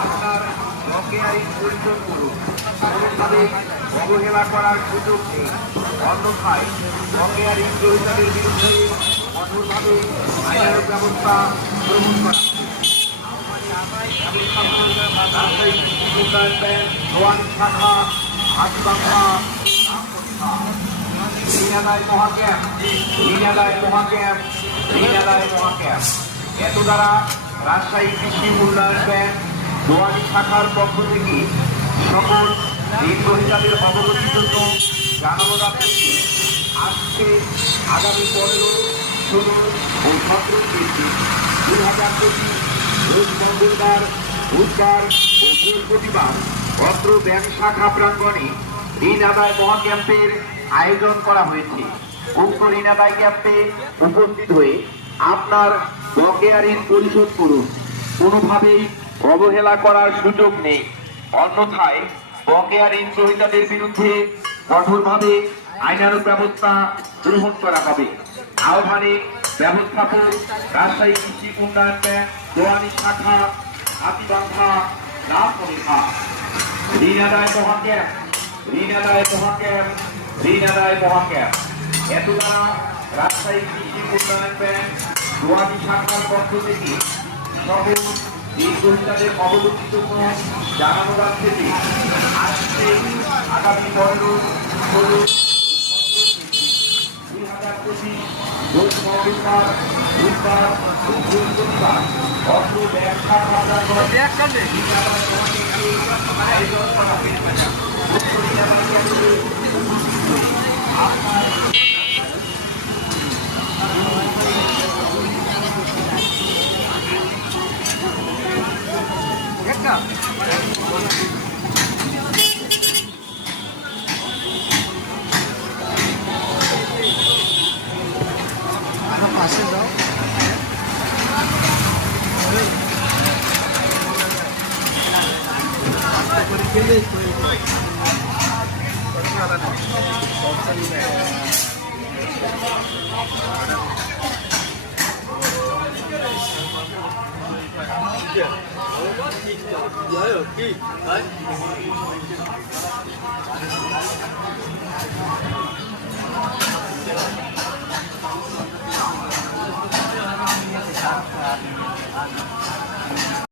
আপনার বকেয়ারি পরিশোধ করুন। কোনোভাবে অবহেলা করার সুযোগ নেই, অন্যথায় বকেয়ারি গ্রহীতাদের বিরুদ্ধে কঠোরভাবে আইনানুগ ব্যবস্থা গ্রহণ করা শাখা হাতিবান্ধা এত দ্বারা রাজশাহী কৃষি উন্নয়ন ব্যাংক দোয়ানি শাখার পক্ষ থেকে সকল ঋণ গ্রহীতাদের অবগতির জন্য জানানো যাচ্ছে আজকে আগামী 15, 16 ও 17 2025 রোজ মঙ্গলবার, বুধবার ও বৃহস্পতিবার অত্র ব্যাংক শাখা প্রাঙ্গণে ঋণ আদায় মহাক্যাম্পের আয়োজন করা হয়েছে। উক্ত ঋণ আদায় ক্যাম্পে উপস্থিত হয়ে আপনার বকেয়া ঋণ পরিশোধ করুন। কোনোভাবেই অবহেলা করার সুযোগ নেই, অন্যথায় বকেয়া ঋণ গ্রহীতাদের বিরুদ্ধে কঠোরভাবে আইনানুগ ব্যবস্থা গ্রহণ করা হবে। আহ্বানে ব্যবস্থাপক রাজশাহী কৃষি উন্নয়ন ব্যাংক দোয়ানি শাখা হাতিবান্ধা রামপরিখা। ঋণ আদায় মহাক্যাম্প, ঋণ আদায় মহাক্যাম্প, ঋণ আদায় মহাক্যাম্প। এত দ্বারা রাজশাহী কৃষি উন্নয়ন ব্যাংক দোয়ানি শাখার পক্ষ থেকে সকল ঋণ গ্রহীতাদের অবগতির জন্য জানানো যাচ্ছে যে আজকে আগামী 15, 16, 2025 রোজ মঙ্গলবার, বুধবার ও বৃহস্পতিবার অত্র ব্যাংক শাখা প্রাঙ্গণে আয়োজন করা হয়েছে। আপনার পাশে যাও কি